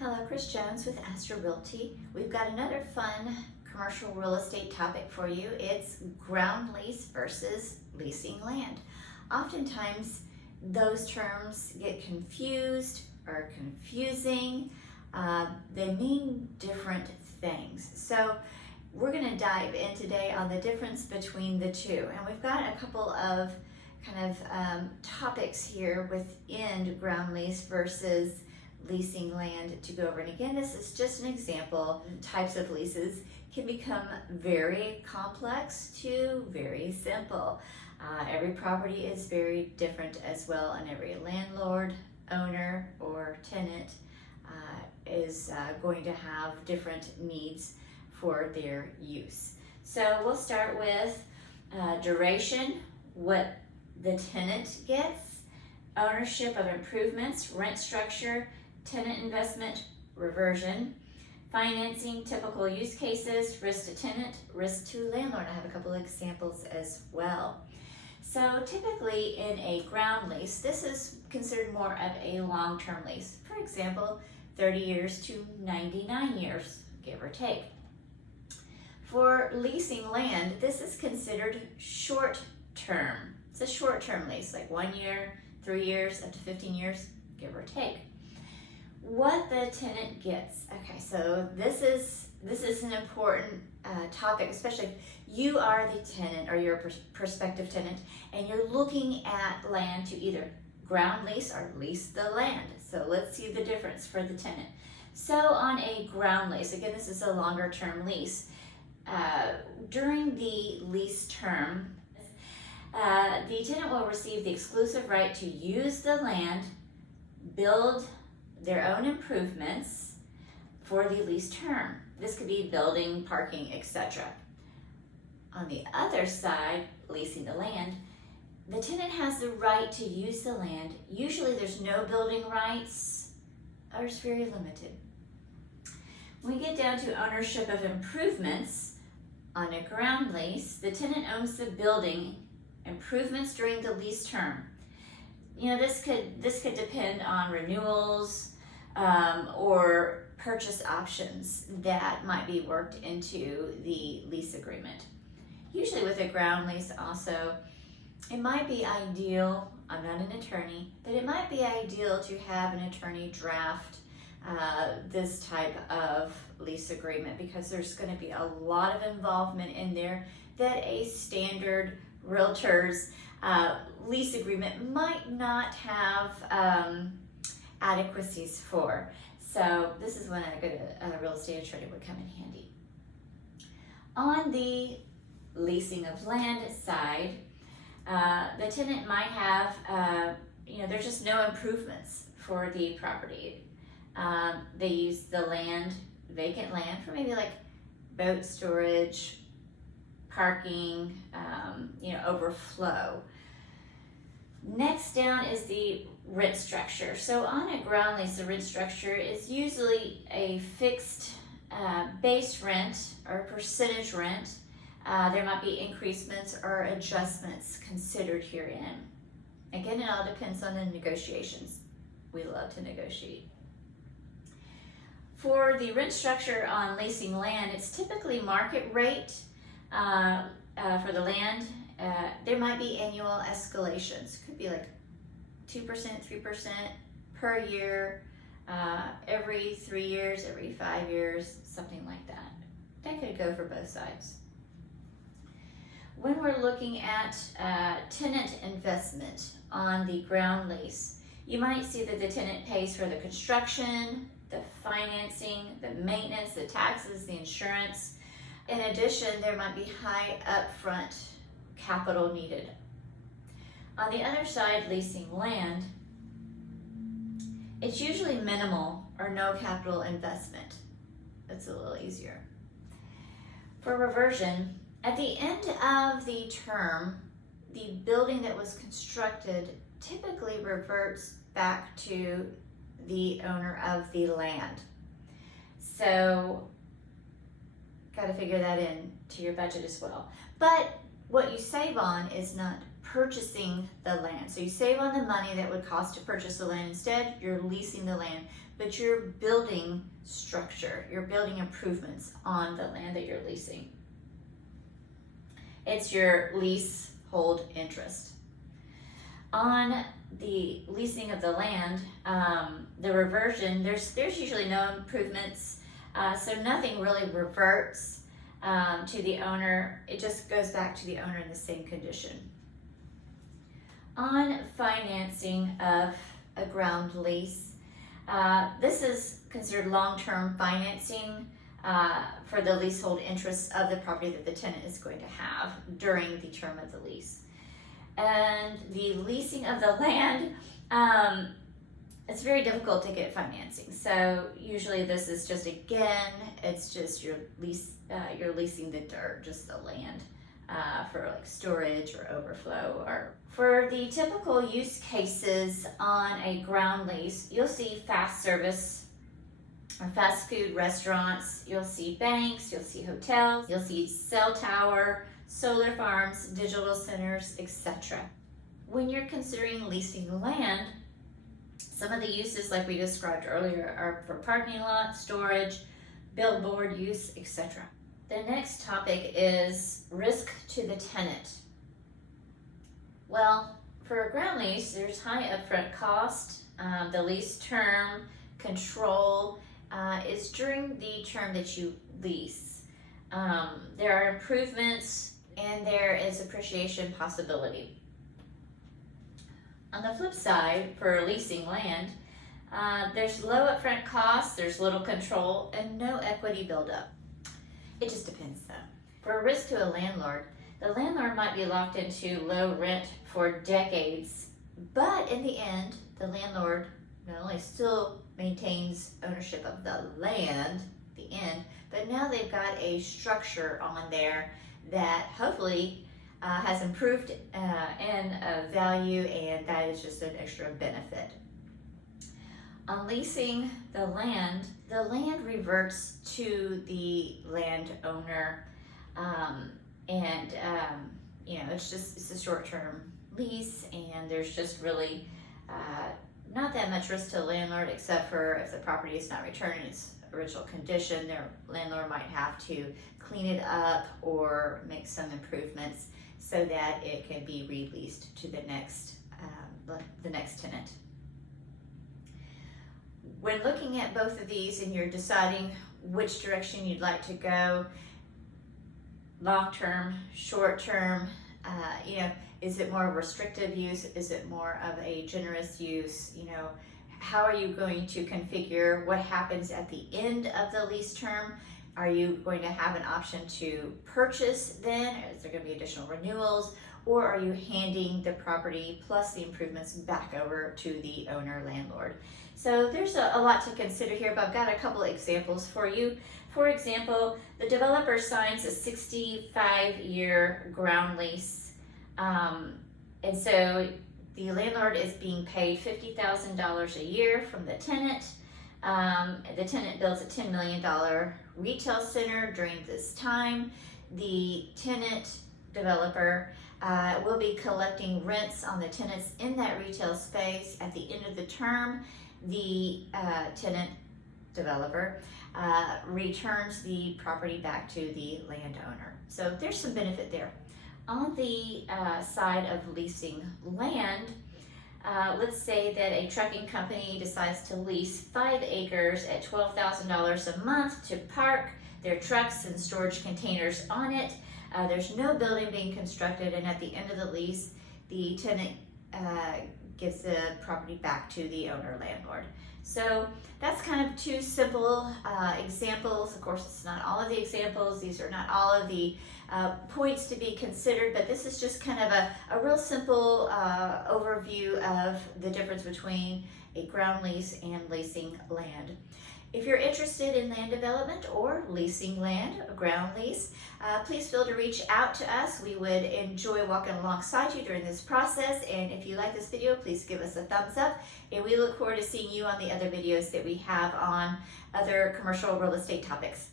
Hello, Chris Jones with Astor Realty. We've got another fun commercial real estate topic for you. It's ground lease versus leasing land. Oftentimes, those terms get confused or confusing. They mean different things. So we're going to dive in today on the difference between the two. And we've got a couple of topics here within ground lease versus leasing land to go over. And again, this is just an example. Types of leases can become very complex to very simple. Every property is very different as well, and every landlord, owner, or tenant is going to have different needs for their use. So we'll start with duration, what the tenant gets, ownership of improvements, rent structure, tenant investment, reversion, financing, typical use cases, risk to tenant, risk to landlord. I have a couple of examples as well. So typically in a ground lease, this is considered more of a long-term lease. For example, 30 years to 99 years, give or take. For leasing land, this is considered short-term. It's a short-term lease, like 1 year, 3 years, up to 15 years, give or take. What the tenant gets. Okay, so this is an important topic, especially if you are the tenant or you're a prospective tenant and you're looking at land to either ground lease or lease the land. So let's see the difference for the tenant. So on a ground lease, again, this is a longer term lease. During the lease term, the tenant will receive the exclusive right to use the land, build their own improvements for the lease term. This could be building, parking, etc. On the other side, leasing the land, the tenant has the right to use the land. Usually there's no building rights, or it's very limited. When we get down to ownership of improvements, on a ground lease, the tenant owns the building improvements during the lease term. You know, this could depend on renewals or purchase options that might be worked into the lease agreement. Usually with a ground lease also, it might be ideal, I'm not an attorney, but it might be ideal to have an attorney draft this type of lease agreement, because there's going to be a lot of involvement in there that a standard realtor's lease agreement might not have adequacies for. So this is when a good real estate attorney would come in handy. On the leasing of land side, the tenant might have, there's just no improvements for the property. They use the land, vacant land, for maybe like boat storage, parking, overflow. Next down is the rent structure. So on a ground lease, the rent structure is usually a fixed base rent or percentage rent. There might be increasements or adjustments considered herein. Again, it all depends on the negotiations. We love to negotiate. For the rent structure on leasing land, it's typically market rate for the land. There might be annual escalations. Could be like 2%, 3% per year, every 3 years, every 5 years, something like that. That could go for both sides. When we're looking at tenant investment on the ground lease, you might see that the tenant pays for the construction, the financing, the maintenance, the taxes, the insurance. In addition, there might be high upfront capital needed. On the other side, leasing land, it's usually minimal or no capital investment. It's a little easier. For reversion, at the end of the term, the building that was constructed typically reverts back to the owner of the land. So, got to figure that in to your budget as well. But what you save on is not purchasing the land. So you save on the money that would cost to purchase the land. Instead, you're leasing the land, but you're building structure. You're building improvements on the land that you're leasing. It's your leasehold interest. On the leasing of the land, the reversion, there's usually no improvements, so nothing really reverts to the owner. It just goes back to the owner in the same condition. On financing of a ground lease, this is considered long-term financing for the leasehold interests of the property that the tenant is going to have during the term of the lease. And the leasing of the land, it's very difficult to get financing. So usually this is just, again, it's just you're leasing the dirt, just the land, for like storage or overflow. Or for the typical use cases on a ground lease, you'll see fast service or fast food restaurants, you'll see banks, you'll see hotels, you'll see cell tower, solar farms, digital centers, etc. When you're considering leasing land, some of the uses like we described earlier are for parking lot, storage, billboard use, etc. The next topic is risk to the tenant. Well, for a ground lease, there's high upfront cost. The lease term control is during the term that you lease. There are improvements and there is appreciation possibility. On the flip side, for leasing land, there's low upfront costs, there's little control, and no equity buildup. It just depends though. For a risk to a landlord, the landlord might be locked into low rent for decades, but in the end, the landlord not only still maintains ownership of the land, the end, but now they've got a structure on there that hopefully has improved in value, and that is just an extra benefit. On leasing the land reverts to the landowner, and it's a short-term lease, and there's just really not that much risk to the landlord, except for if the property is not returned in its original condition, their landlord might have to clean it up or make some improvements so that it can be released to the next tenant. When looking at both of these and you're deciding which direction you'd like to go, long-term, short-term, is it more restrictive use? Is it more of a generous use? How are you going to configure what happens at the end of the lease term? Are you going to have an option to purchase then? Is there going to be additional renewals? Or are you handing the property plus the improvements back over to the owner landlord? So there's a lot to consider here, but I've got a couple of examples for you. For example, the developer signs a 65-year ground lease. And so the landlord is being paid $50,000 a year from the tenant. The tenant builds a $10 million retail center during this time. The tenant developer will be collecting rents on the tenants in that retail space. At the end of the term, the tenant developer returns the property back to the landowner. So there's some benefit there. On the side of leasing land, let's say that a trucking company decides to lease 5 acres at $12,000 a month to park their trucks and storage containers on it. There's no building being constructed, and at the end of the lease, the tenant gives the property back to the owner landlord. So that's kind of 2 simple examples. Of course, it's not all of the examples. These are not all of the points to be considered, but this is just kind of a real simple overview of the difference between a ground lease and leasing land. If you're interested in land development or leasing land, a ground lease, please feel to reach out to us. We would enjoy walking alongside you during this process. And if you like this video, please give us a thumbs up. And we look forward to seeing you on the other videos that we have on other commercial real estate topics.